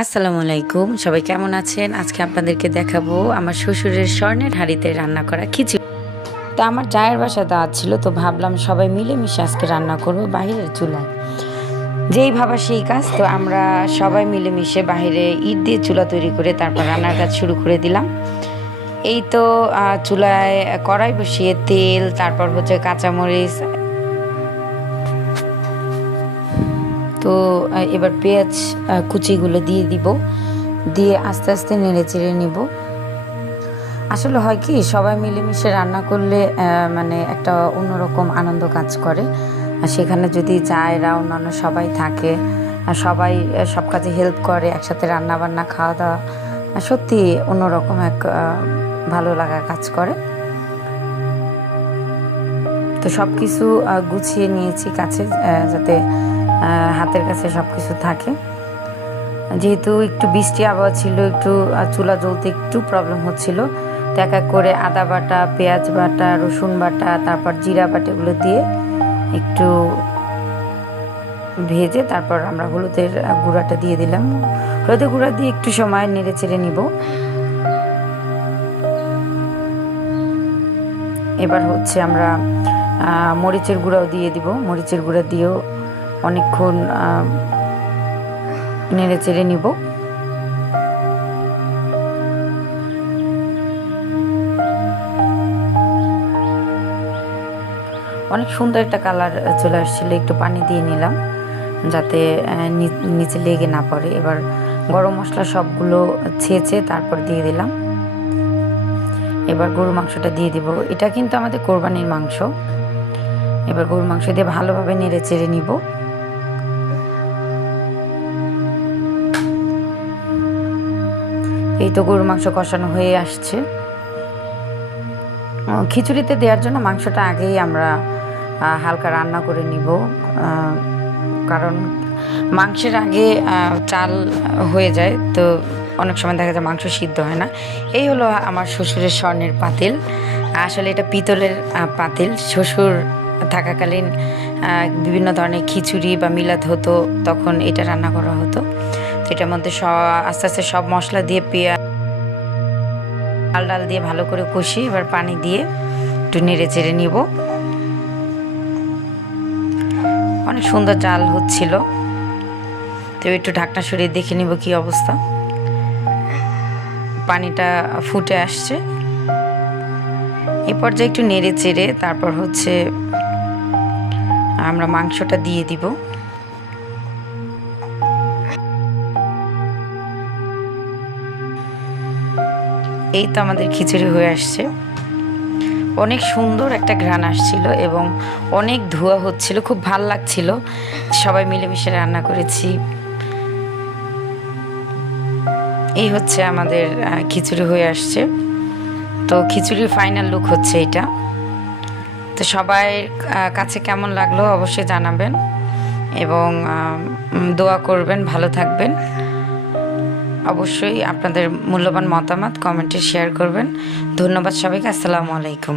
আসসালামু আলাইকুম, সবাই কেমন আছেন? আজকে আপনাদেরকে দেখাবো আমার শ্বশুরের স্বর্ণের হাঁড়িতে রান্না করা খিচুড়ি। তো আমার জায়ের বাসা দাওয়াত ছিল, তো ভাবলাম সবাই মিলেমিশে আজকে রান্না করব বাহিরের চুলায়। যেই ভাবা সেই কাজ, তো আমরা সবাই মিলেমিশে বাহিরে ইট দিয়ে চুলা তৈরি করে তারপর রান্নার কাজ শুরু করে দিলাম। এই তো চুলায় কড়াই বসিয়ে তেল, তারপর হচ্ছে কাঁচামরিচ, তো এবার পেঁয়াজ কুচিগুলো দিয়ে দিব, দিয়ে আস্তে আস্তে নেড়ে চেড়ে নিব। আসলে হয় কি, সবাই মিলেমিশে রান্না করলে মানে একটা অন্যরকম আনন্দ কাজ করে। আর সেখানে যদি জায়েরা অন্যান্য সবাই থাকে, আর সবাই সব কাজে হেল্প করে, একসাথে রান্না বান্না খাওয়া দাওয়া, সত্যি অন্যরকম এক ভালো লাগা কাজ করে। তো সব কিছু গুছিয়ে নিয়েছি কাছে, যাতে হাতের কাছে সব কিছু থাকে। যেহেতু একটু বৃষ্টি আবহাওয়া ছিল, একটু চুলা জ্বলতে একটু প্রবলেম হচ্ছিল, তো এক এক করে আদা বাটা, পেঁয়াজ বাটা, রসুন বাটা, তারপর জিরা বাটা, এগুলো দিয়ে একটু ভেজে তারপর আমরা হলুদের গুঁড়াটা দিয়ে দিলাম। হলুদের গুঁড়া দিয়ে একটু সময় নেড়ে চেড়ে নিব। এবার হচ্ছে আমরা মরিচের গুঁড়াও দিয়ে দিব। মরিচের গুঁড়া দিয়েও অনেকক্ষণ নেড়ে চেড়ে নিব। অনেক সুন্দর একটা কালার চলে আসছিল। একটু পানি দিয়ে নিলাম যাতে নিচে লেগে না পড়ে। এবার গরম মশলা সবগুলো ছেঁচে তারপর দিয়ে দিলাম। এবার গরুর মাংসটা দিয়ে দিব। এটা কিন্তু আমাদের কোরবানির মাংস। এবার গরুর মাংস দিয়ে ভালোভাবে নেড়ে চেড়ে নিব। এই তো গরুর মাংস কষানো হয়ে আসছে। খিচুড়িতে দেওয়ার জন্য মাংসটা আগেই আমরা হালকা রান্না করে নিব, কারণ মাংসের আগে চাল হয়ে যায়, তো অনেক সময় দেখা যায় মাংস সিদ্ধ হয় না। এই হলো আমার শ্বশুরের স্বর্ণের পাতিল। আসলে এটা পিতলের পাতিল। শ্বশুর থাকাকালীন বিভিন্ন ধরনের খিচুড়ি বা মিলাদ হতো, তখন এটা রান্না করা হতো। তো এটার মধ্যে আস্তে আস্তে সব মশলা দিয়ে, পেঁয়াজ, ডাল দিয়ে ভালো করে কষি, এবার পানি দিয়ে একটু নেড়ে চেড়ে নিব। অনেক সুন্দর জাল হচ্ছিল, তো একটু ঢাকনা সরিয়ে দেখে নিব কি অবস্থা। পানিটা ফুটে আসছে। এই পর্যায়ে একটু নেড়ে চেড়ে তারপর হচ্ছে আমরা মাংসটা দিয়ে দিব। এই তো আমাদের খিচুড়ি হয়ে আসছে। অনেক সুন্দর একটা ঘ্রাণ আসছিল এবং অনেক ধোঁয়া হচ্ছিল, খুব ভাল লাগছিল। সবাই মিলেমিশে রান্না করেছি। এই হচ্ছে আমাদের খিচুড়ি হয়ে আসছে। তো খিচুড়ির ফাইনাল লুক হচ্ছে এটা। তো সবাই কাছে কেমন লাগলো অবশ্যই জানাবেন এবং দোয়া করবেন, ভালো থাকবেন। অবশ্যই আপনাদের মূল্যবান মতামত কমেন্টে শেয়ার করবেন। ধন্যবাদ সবাইকে। আসসালামু আলাইকুম।